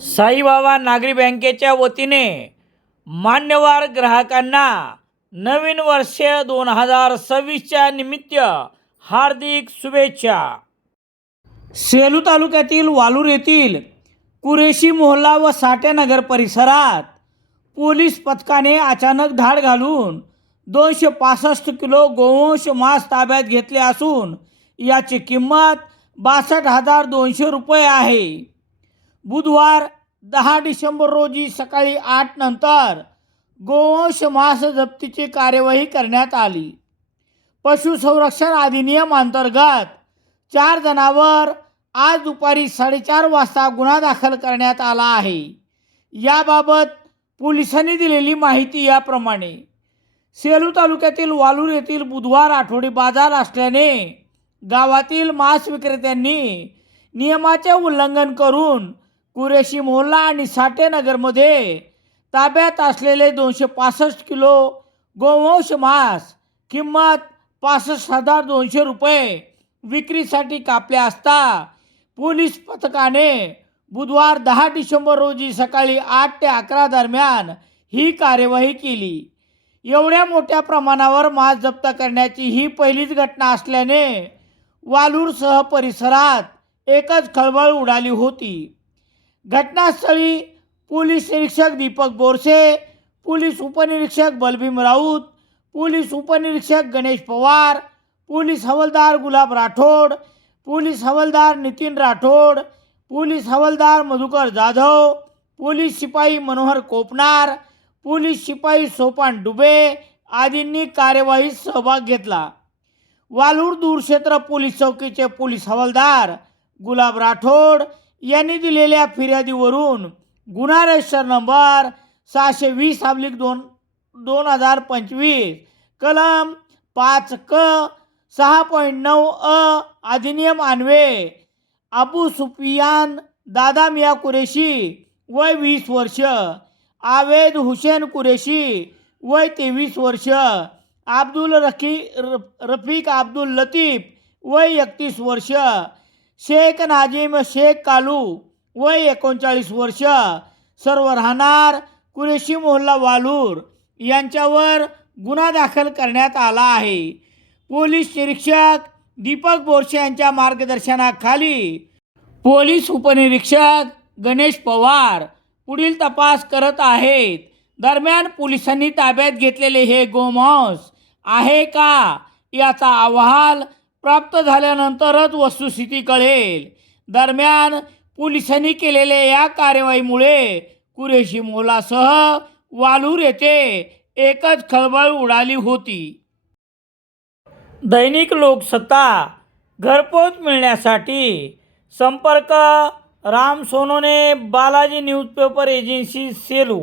साईबाबा नागरी बँकेच्या वतीने मान्यवर ग्राहकांना नवीन वर्ष दोन हजार सव्वीसच्या निमित्त हार्दिक शुभेच्छा. सेलू तालुक्यातील वालूर येथील कुरेशी मोहल्ला व साठेनगर परिसरात पोलीस पथकाने अचानक धाड घालून दोनशे पासष्ट किलो गोवंश मांस ताब्यात घेतले असून याची किंमत बासष्ट हजार दोनशे रुपये आहे. बुधवार दहा डिसेंबर रोजी सकाळी आठ नंतर गोवंश मास जप्तीची कार्यवाही करण्यात आली. पशुसंरक्षण अधिनियम अंतर्गत चार जणांवर आज दुपारी साडेचार वाजता गुन्हा दाखल करण्यात आला आहे. याबाबत पोलिसांनी दिलेली माहिती याप्रमाणे सेलू तालुक्यातील वालूर येथील बुधवार आठवडी बाजार असल्याने गावातील मांस विक्रेत्यांनी नियमाचे उल्लंघन करून कुरेशी मोहल्ला आणि साठेनगरमध्ये ताब्यात असलेले दोनशे पासष्ट किलो गोवंश मांस किंमत पासष्ट हजार दोनशे रुपये विक्रीसाठी कापले असता पोलीस पथकाने बुधवार दहा डिसेंबर रोजी सकाळी आठ ते अकरा दरम्यान ही कार्यवाही केली. एवढ्या मोठ्या प्रमाणावर मांस जप्त करण्याची ही पहिलीच घटना असल्याने वालूरसह परिसरात एकच खळबळ उडाली होती. घटनास्थळी पोलीस निरीक्षक दीपक बोरसे पोलीस उपनिरीक्षक बलभीम राऊत पोलीस उपनिरीक्षक गणेश पवार पोलीस हवालदार गुलाब राठोड पोलीस हवालदार नितीन राठोड पोलीस हवालदार मधुकर जाधव पोलीस शिपाई मनोहर कोपनार पोलीस शिपाई सोपान डुबे आदींनी कार्यवाहीत सहभाग घेतला. वालूर दूरक्षेत्र पोलीस चौकीचे पोलीस हवालदार गुलाब राठोड यांनी दिलेल्या फिर्यादीवरून गुन्हा रजिस्टर नंबर सहाशे वीस अब्लिक दोन दोन हजार पंचवीस कलम पाच क सहा पॉईंट नऊ अ अधिनियम आणवे अबू सुफियान दादा मिया कुरेशी वय वीस वर्ष आवेद हुसेन कुरेशी वय तेवीस वर्ष अब्दुल रखी र रफिक अब्दुल लतीफ वय एकतीस वर्ष शेख नाजिम शेख कालू वय एकोणचाळीस वर्ष सर्व राहणार कुरेशी मोहल्ला वालूर यांच्यावर गुन्हा दाखल करण्यात आला आहे. पोलीस निरीक्षक दीपक बोरसे यांच्या मार्गदर्शनाखाली पोलीस उपनिरीक्षक गणेश पवार पुढील तपास करत आहेत. दरम्यान पोलिसांनी ताब्यात घेतलेले हे गोमांस आहे का याचा अहवाल प्राप्त झाल्यानंतरच वस्तुस्थिती कळेल. दरम्यान पोलिसांनी केलेल्या या कारवाईमुळे कुरेशी मोलासह वालूर येथे एकच खळबळ उडाली होती. दैनिक लोकसत्ता घरपोच मिळण्यासाठी संपर्क राम सोनोने बालाजी न्यूजपेपर एजन्सी सेलू